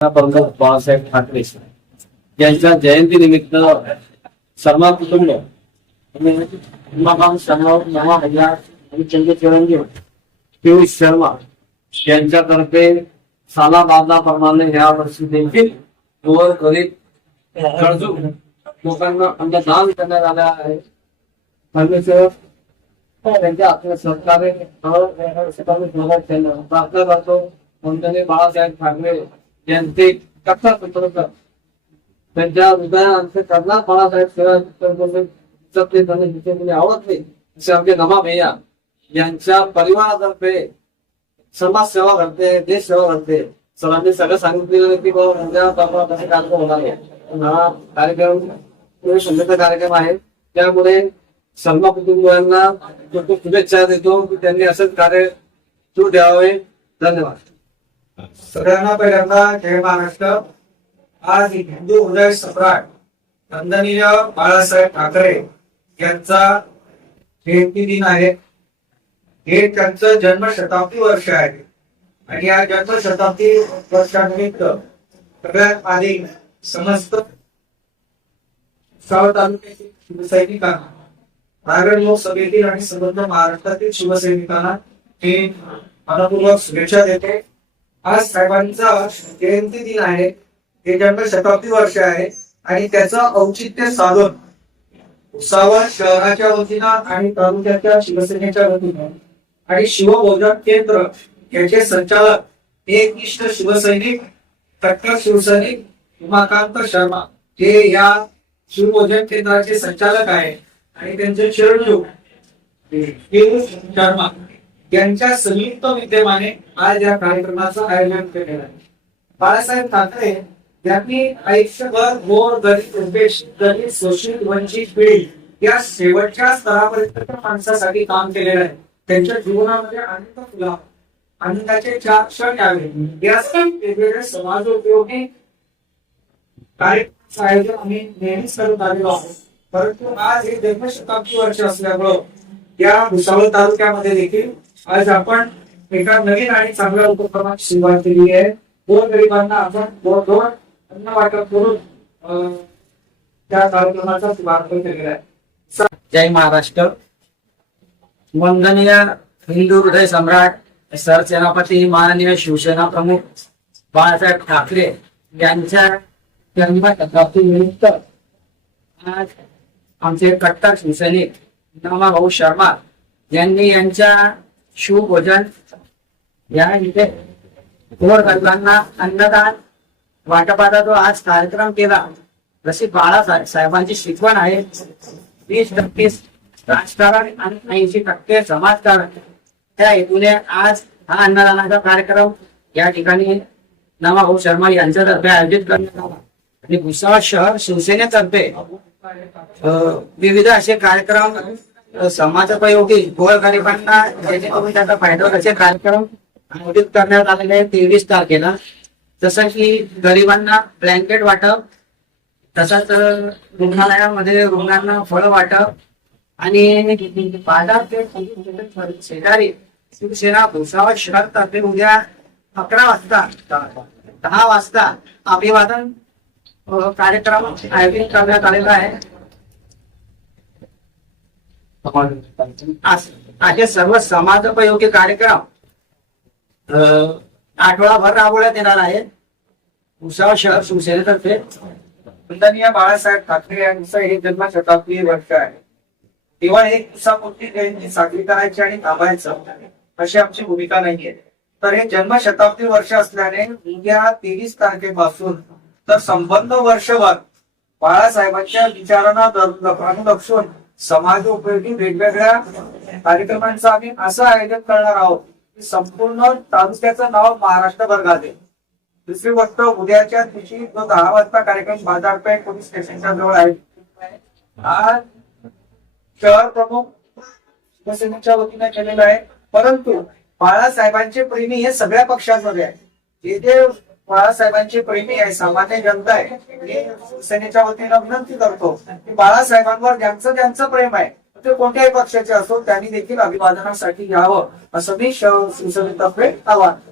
प्रमुख बाळासाहेब ठाकरे यांच्या जयंतीनिमित्त शर्मा कुटुंब चिरंजीव पियुष शर्मा यांच्यातर्फे सालाबादाप्रमाणे या वर्षी देखील गोरगरीब गरजू लोकांना अन्नदान करण्यात आले आहे. त्यांच्या आपल्या सरकारने प्रार्थना करतो. कोणत्याने बाळासाहेब ठाकरे यांचे कथा सुचवतात त्यांच्या हृदयात करणार बाळासाहेब आवडत नाही असे आमचे नमा भैया यांच्या परिवारातर्फे समाजसेवा करते, देश सेवा करते. सरांनी सगळं सांगितलेलं की बाबा उद्या कसे कार्यक्रम होणार आहे. हा कार्यक्रम संगीत कार्यक्रम आहे. त्यामुळे शर्मा कुटुंबियांना शुभेच्छा देतो की त्यांनी असंच कार्य सुरू ठेवावे. धन्यवाद. सगळ्यांना पहिल्यांदा जय महाराष्ट्र. आज हिंदू हृदय सम्राट वंदनीय बाळासाहेब ठाकरे यांचा जयंती दिन आहे. हे त्यांचं जन्मशताब्दी वर्ष आहे आणि या जन्मशताब्दी वर्षानिमित्त सगळ्यात आधी समस्त तालुक्यातील शिवसैनिकांना, रायगड लोकसभेतील आणि संबंध महाराष्ट्रातील शिवसैनिकांना मी मनपूर्वक शुभेच्छा देते. आज साहेबांचा जयंती दिन आहे. हे जन्मशताब्दी वर्ष आहे आणि त्याचं औचित्य साधून भुसावळ शहराच्या वतीनं आणि तालुक्याच्या शिवसेनेच्या वतीनं आणि शिवभोजन केंद्र याचे संचालक एकनिष्ठ शिवसैनिक कट्टर शिवसैनिक उमाकांत शर्मा हे या शिवभोजन केंद्राचे संचालक आहे आणि त्यांचे चिरंजीव पियुष शर्मा यांच्या संयुक्त विद्यमाने आज या कार्यक्रमाचं आयोजन केलेलं आहे. बाळासाहेब ठाकरे यांनी आयुष्यभर गरीब शोषित वंचित पिढी या शेवटच्या स्तरापर्यंत माणसासाठी काम केलेलं आहे. त्यांच्या जीवनामध्ये आनंदाचे 4 क्षण यावे यासाठी वेगवेगळे समाजोपयोगी कार्यक्रमाचं आयोजन आम्ही नेहमीच करत आलेलो आहोत. परंतु आज हे जन्मशताब्दी वर्ष असल्यामुळं या भुसावळ तालुक्यामध्ये देखील आज आपण एका नवीन आणि चांगल्या उपक्रमाची सुरुवात केली आहे. गोरगरिबांना आपण दोन अन्न वाटप करून त्या कार्यक्रमाचा शुभारंभ केलेला आहे. जय महाराष्ट्र. वंदनीय हिंदू हृदय सम्राट सरसेनापती माननीय शिवसेना प्रमुख बाळासाहेब ठाकरे यांच्या जन्मशताब्दीनिमित्त आज आमचे कट्टर शिवसैनिक भाऊ शर्मा यांनी यांच्या शिवभोजन या इथे गोरगरिबांना अन्नदान वाटपाचा जो आज कार्यक्रम केला. जशी बाळासाहेबांची शिकवण आहे 20% राजकारण आणि 80% समाजकारण त्या हेतूने आज हा अन्नदानाचा कार्यक्रम या ठिकाणी भाऊ शर्मा यांच्यातर्फे आयोजित करण्यात आला आणि भुसावळ शहर शिवसेनेतर्फे विविध असे कार्यक्रम समाजोपयोगी गोरगरिबांना जेणेकरून त्याचा फायदा होईल असे कार्यक्रम आयोजित करण्यात आलेले आहे 23 तारखेला. जसं की गरिबांना ब्लँकेट वाटप, तसंच रुग्णालयामध्ये रुग्णांना फळ वाटप आणि बाजारपेठ शेजारी शिवसेना भुसावळ शहर तर्फे उद्या 11 वाजता 10 वाजता अभिवादन कार्यक्रम आयोजित करण्यात आलेला आहे. असे सर्व समाजोपयोगी कार्यक्रम आठवडाभर राबवण्यात येणार आहे भुसावळ शहर शिवसेनेतर्फे. वंदनीय बाळासाहेब ठाकरे यांचं हे जन्मशताब्दी वर्ष आहे. केवळ एक दिवसापुरती जयंती साजरी करायची आणि थांबायचं अशी आमची भूमिका नाहीये. तर हे जन्मशताब्दी वर्ष असल्याने उद्या 23 तारखेपासून तर संबंध वर्षभर बाळासाहेबांच्या विचारांना अनुलक्षून समाजोपयोगी वेगवेगळ्या कार्यक्रमांचं आम्ही असं आयोजन करणार आहोत की संपूर्ण तालुक्याचं नाव महाराष्ट्रभर गाजेल. दुसरी गोष्ट, उद्याच्या दिवशी जो 10 वाजता कार्यक्रम बाजारपेठ पोलीस स्टेशनच्या जवळ आहे हा शहर प्रमुख शिवसेनेच्या वतीने केलेला आहे. परंतु बाळासाहेबांचे प्रेमी हे सगळ्या पक्षांमध्ये आहे. जे बाळासाहेबांचे प्रेमी आहे, सामान्य जनता आहे, मी शिवसेनेच्या वतीने विनंती करतो की बाळासाहेबांवर ज्यांचं प्रेम आहे ते कोणत्याही पक्षाचे असो त्यांनी देखील अभिवादनासाठी यावं असं मी शिवसेनेतर्फे आवाहन